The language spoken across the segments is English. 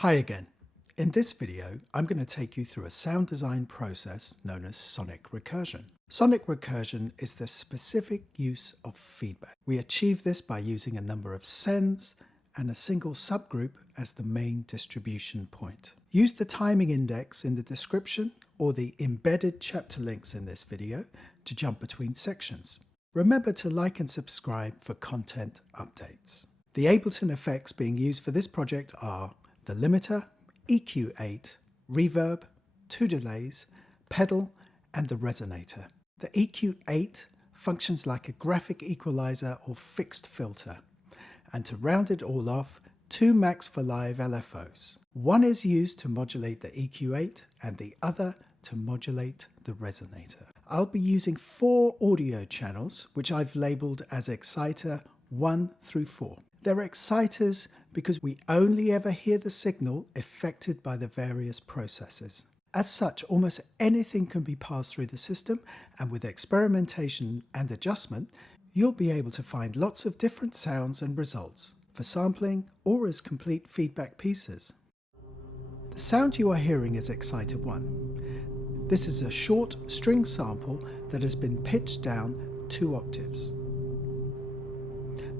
Hi again. In this video, I'm going to take you through a sound design process known as Sonic Recursion. Sonic Recursion is the specific use of feedback. We achieve this by using a number of sends and a single subgroup as the main distribution point. Use the timing index in the description or the embedded chapter links in this video to jump between sections. Remember to like and subscribe for content updates. The Ableton effects being used for this project are the limiter, EQ8, reverb, 2 delays, pedal, and the resonator. The EQ8 functions like a graphic equalizer or fixed filter. And to round it all off, 2 Max for Live LFOs. One is used to modulate the EQ8 and the other to modulate the resonator. I'll be using 4 audio channels, which I've labeled as exciter 1 through 4. They're exciters because we only ever hear the signal affected by the various processes. As such, almost anything can be passed through the system, and with experimentation and adjustment, you'll be able to find lots of different sounds and results for sampling or as complete feedback pieces. The sound you are hearing is exciter 1. This is a short string sample that has been pitched down 2 octaves.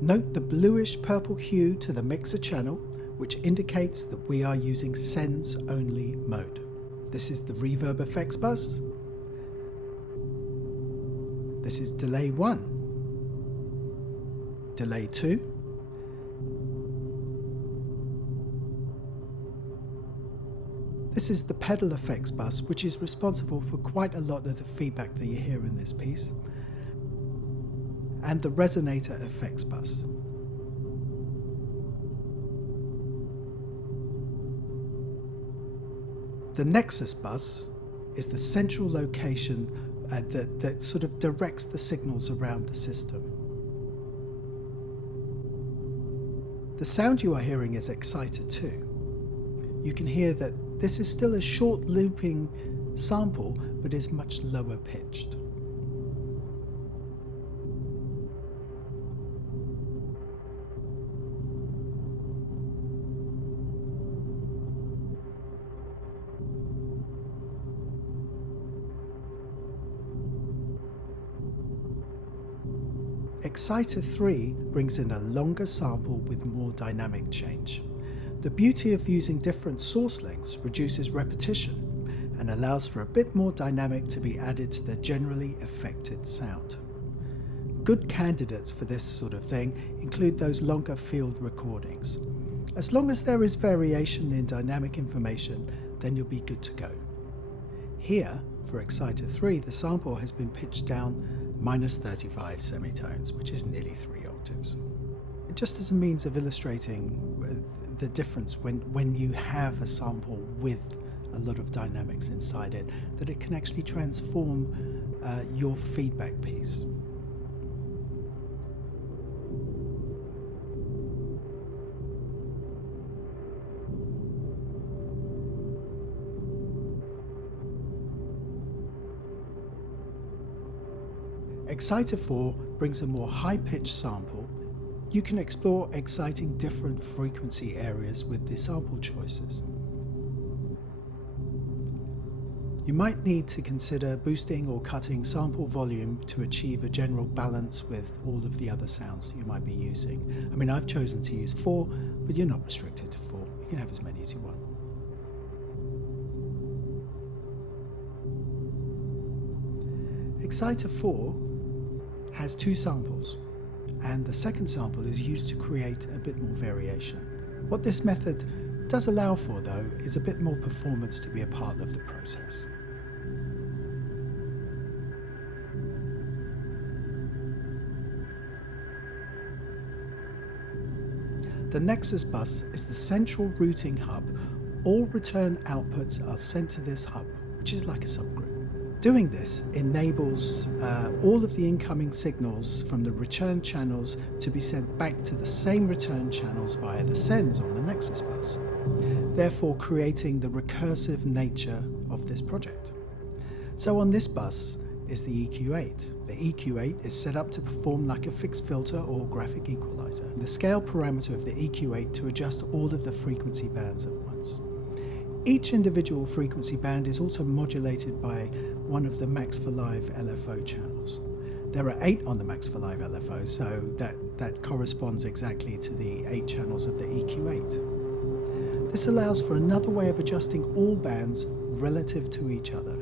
Note the bluish purple hue to the mixer channel, which indicates that we are using sends only mode. This is the reverb effects bus. This is delay 1, delay 2, this is the pedal effects bus, which is responsible for quite a lot of the feedback that you hear in this piece, and the resonator effects bus. The Nexus bus is the central location that sort of directs the signals around the system. The sound you are hearing is exciter 2. You can hear that this is still a short looping sample, but is much lower pitched. Exciter 3 brings in a longer sample with more dynamic change. The beauty of using different source lengths reduces repetition and allows for a bit more dynamic to be added to the generally affected sound. Good candidates for this sort of thing include those longer field recordings. As long as there is variation in dynamic information, then you'll be good to go. Here, for Exciter 3, the sample has been pitched down -35 semitones, which is nearly 3 octaves. Just as a means of illustrating the difference when you have a sample with a lot of dynamics inside it, that it can actually transform your feedback piece. Exciter 4 brings a more high-pitched sample. You can explore exciting different frequency areas with the sample choices. You might need to consider boosting or cutting sample volume to achieve a general balance with all of the other sounds that you might be using. I mean, I've chosen to use 4, but you're not restricted to 4. You can have as many as you want. Exciter 4 has 2 samples, and the second sample is used to create a bit more variation. What this method does allow for, though, is a bit more performance to be a part of the process. The Nexus bus is the central routing hub. All return outputs are sent to this hub, which is like a subgroup. Doing this enables all of the incoming signals from the return channels to be sent back to the same return channels via the sends on the Nexus bus, therefore creating the recursive nature of this project. So on this bus is the EQ8. The EQ8 is set up to perform like a fixed filter or graphic equalizer. The scale parameter of the EQ8 to adjust all of the frequency bands at once. bands. Each individual frequency band is also modulated by one of the Max for Live LFO channels. There are 8 on the Max for Live LFO, so that corresponds exactly to the 8 channels of the EQ8. This allows for another way of adjusting all bands relative to each other.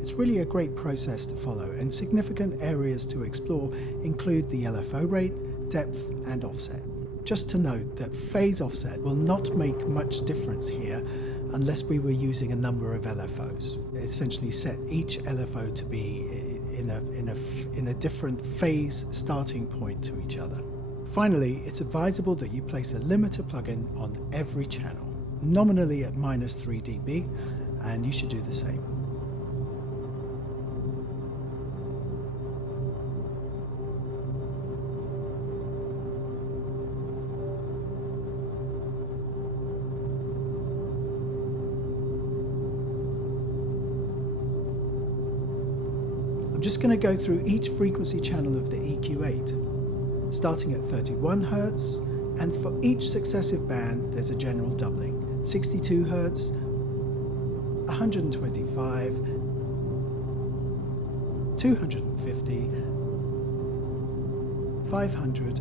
It's really a great process to follow, and significant areas to explore include the LFO rate, depth and offset. Just to note that phase offset will not make much difference here unless we were using a number of LFOs. Essentially set each LFO to be in a different phase starting point to each other. Finally, it's advisable that you place a limiter plugin on every channel, nominally at -3 dB, and you should do the same. I'm just going to go through each frequency channel of the EQ8, starting at 31 Hz, and for each successive band there's a general doubling. 62 Hz, 125, 250, 500,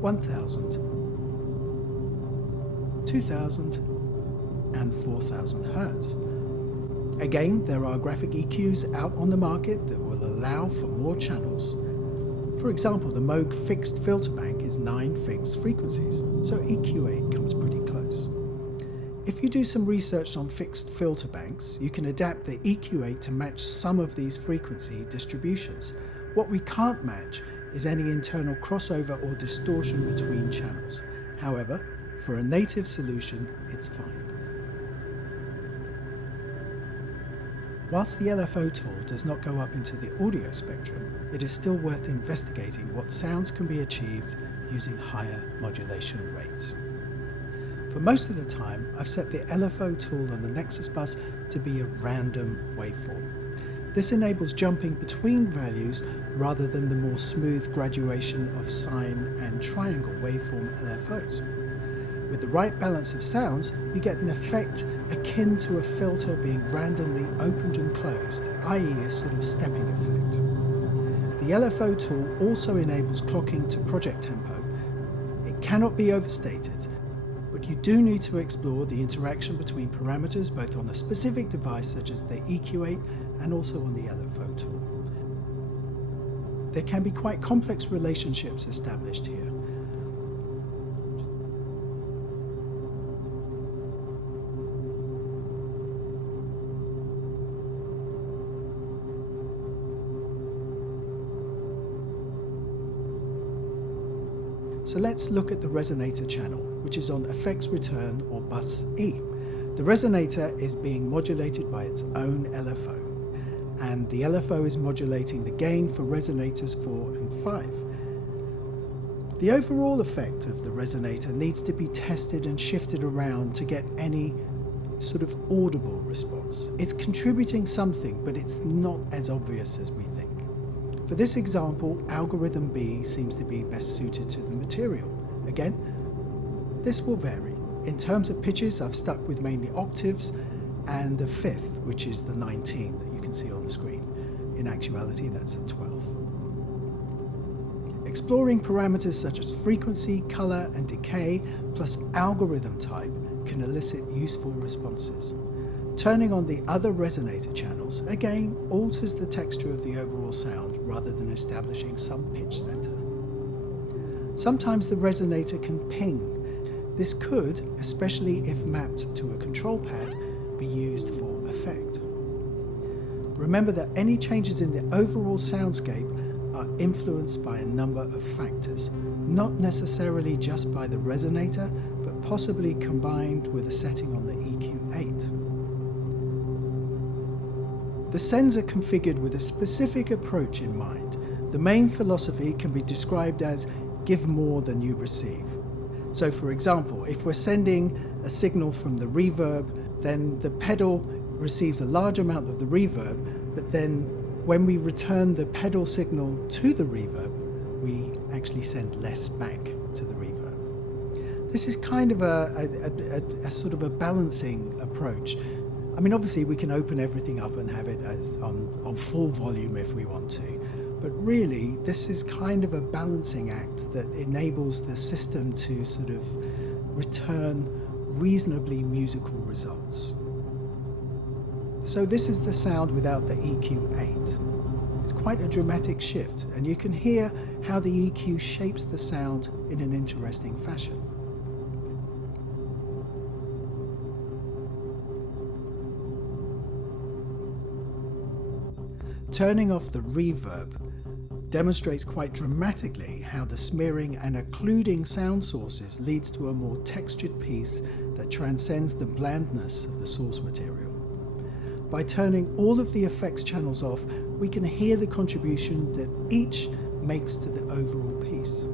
1000, 2000, and 4000 Hz. Again, there are graphic EQs out on the market that will allow for more channels. For example, the Moog fixed filter bank is 9 fixed frequencies, so EQ8 comes pretty close. If you do some research on fixed filter banks, you can adapt the EQ8 to match some of these frequency distributions. What we can't match is any internal crossover or distortion between channels. However, for a native solution, it's fine. Whilst the LFO tool does not go up into the audio spectrum, it is still worth investigating what sounds can be achieved using higher modulation rates. For most of the time, I've set the LFO tool on the Nexus bus to be a random waveform. This enables jumping between values rather than the more smooth graduation of sine and triangle waveform LFOs. With the right balance of sounds, you get an effect akin to a filter being randomly opened and closed, i.e. a sort of stepping effect. The LFO tool also enables clocking to project tempo. It cannot be overstated, but you do need to explore the interaction between parameters both on a specific device such as the EQ8 and also on the LFO tool. There can be quite complex relationships established here. So let's look at the Resonator channel, which is on effects return or bus E. The Resonator is being modulated by its own LFO, and the LFO is modulating the gain for resonators 4 and 5. The overall effect of the Resonator needs to be tested and shifted around to get any sort of audible response. It's contributing something, but it's not as obvious as we think. For this example, algorithm B seems to be best suited to the material. Again, this will vary. In terms of pitches, I've stuck with mainly octaves and a fifth, which is the 19 that you can see on the screen. In actuality, that's a 12. Exploring parameters such as frequency, color, and decay, plus algorithm type, can elicit useful responses. Turning on the other Resonator channels, again, alters the texture of the overall sound rather than establishing some pitch center. Sometimes the Resonator can ping. This could, especially if mapped to a control pad, be used for effect. Remember that any changes in the overall soundscape are influenced by a number of factors, not necessarily just by the Resonator, but possibly combined with a setting on the EQ8. The sends are configured with a specific approach in mind. The main philosophy can be described as give more than you receive. So for example, if we're sending a signal from the reverb, then the pedal receives a large amount of the reverb, but then when we return the pedal signal to the reverb, we actually send less back to the reverb. This is kind of a sort of a balancing approach. I mean, obviously we can open everything up and have it as on full volume if we want to, but really this is kind of a balancing act that enables the system to sort of return reasonably musical results. So this is the sound without the EQ8. It's quite a dramatic shift, and you can hear how the EQ shapes the sound in an interesting fashion. Turning off the reverb demonstrates quite dramatically how the smearing and occluding sound sources leads to a more textured piece that transcends the blandness of the source material. By turning all of the effects channels off, we can hear the contribution that each makes to the overall piece.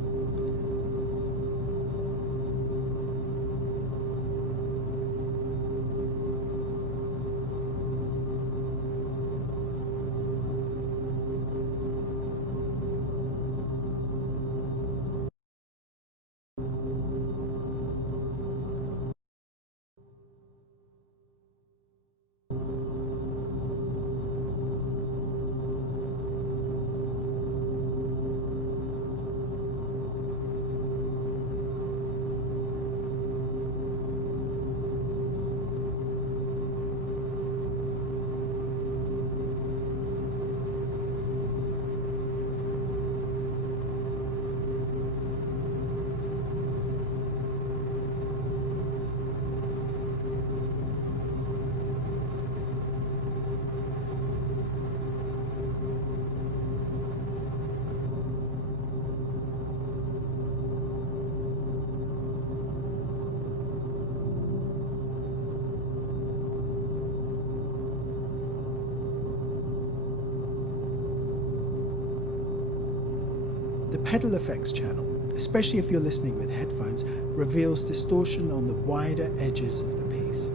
The pedal effects channel, especially if you're listening with headphones, reveals distortion on the wider edges of the piece.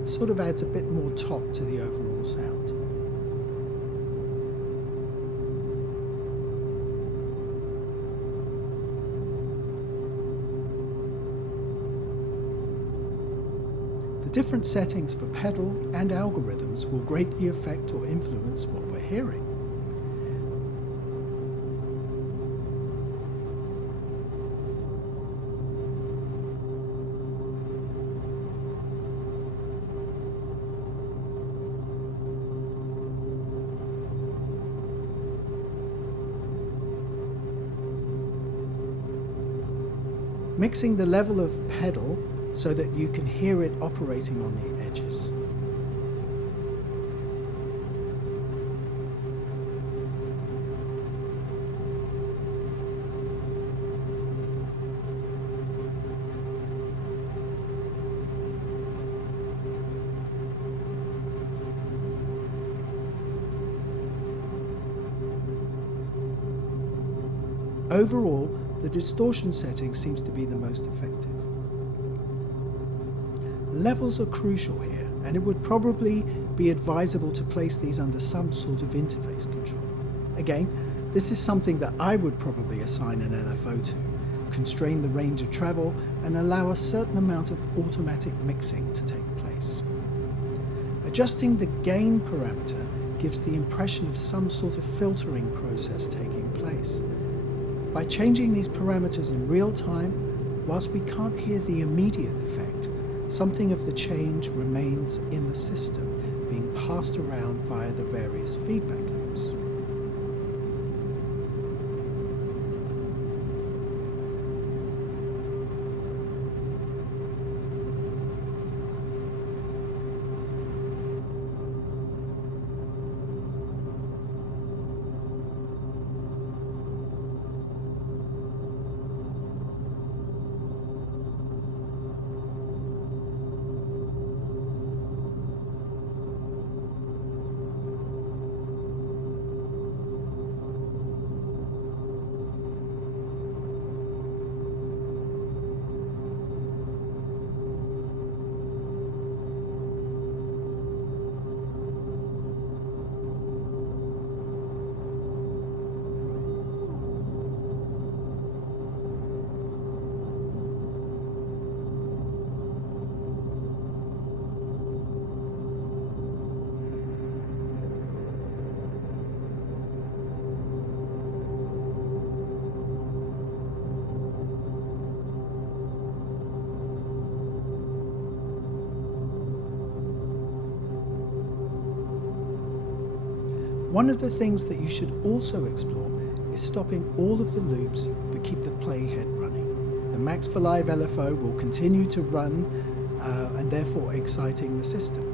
It sort of adds a bit more top to the overall sound. The different settings for pedal and algorithms will greatly affect or influence what we're hearing. Mixing the level of pedal so that you can hear it operating on the edges. Overall, the distortion setting seems to be the most effective. Levels are crucial here, and it would probably be advisable to place these under some sort of interface control. Again, this is something that I would probably assign an LFO to, constrain the range of travel, and allow a certain amount of automatic mixing to take place. Adjusting the gain parameter gives the impression of some sort of filtering process taking place. By changing these parameters in real time, whilst we can't hear the immediate effect, something of the change remains in the system, being passed around via the various feedback loops. One of the things that you should also explore is stopping all of the loops but keep the playhead running. The Max for Live LFO will continue to run and therefore exciting the system.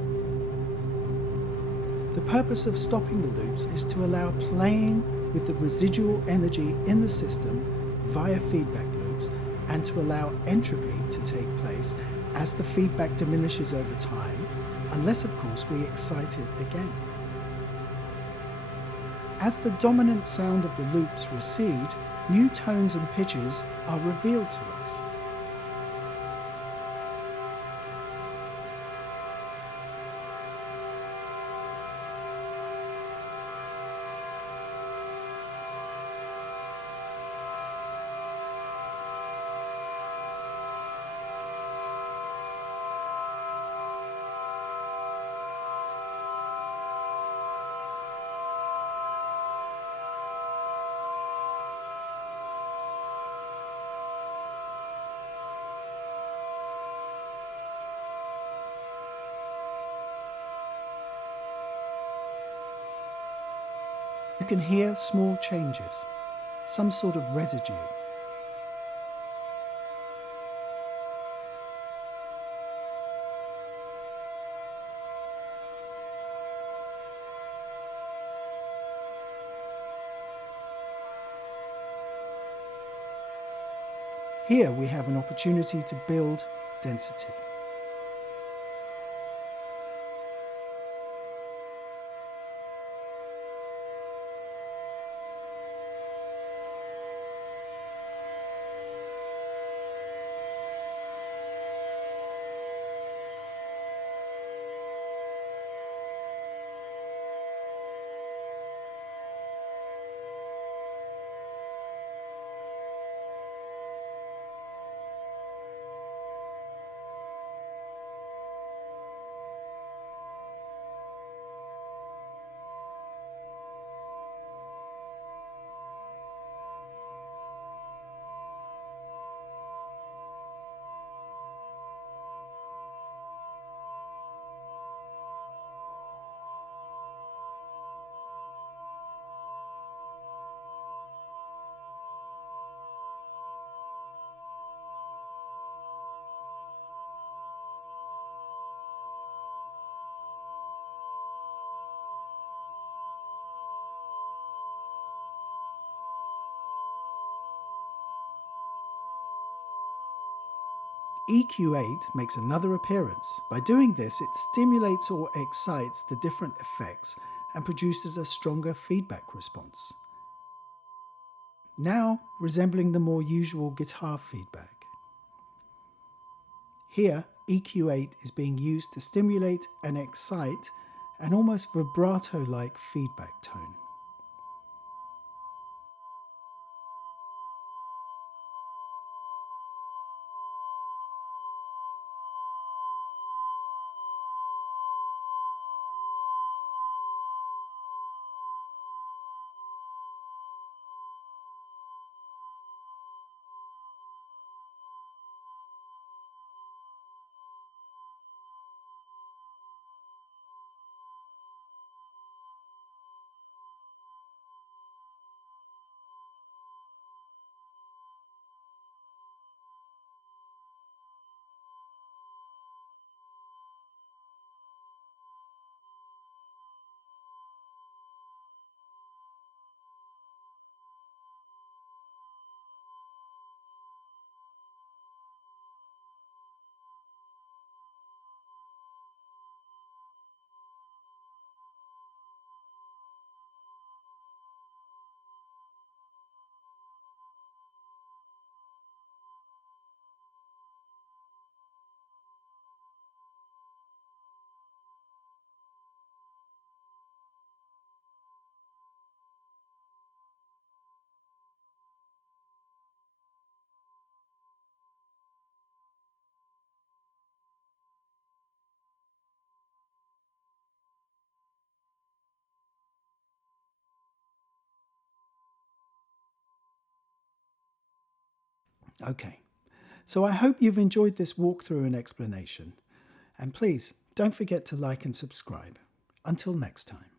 The purpose of stopping the loops is to allow playing with the residual energy in the system via feedback loops and to allow entropy to take place as the feedback diminishes over time, unless of course we excite it again. As the dominant sound of the loops recede, new tones and pitches are revealed to us. You can hear small changes, some sort of residue. Here we have an opportunity to build density. EQ8 makes another appearance. By doing this, it stimulates or excites the different effects and produces a stronger feedback response, now resembling the more usual guitar feedback. Here, EQ8 is being used to stimulate and excite an almost vibrato-like feedback tone. Okay, so I hope you've enjoyed this walkthrough and explanation. And please, don't forget to like and subscribe. Until next time.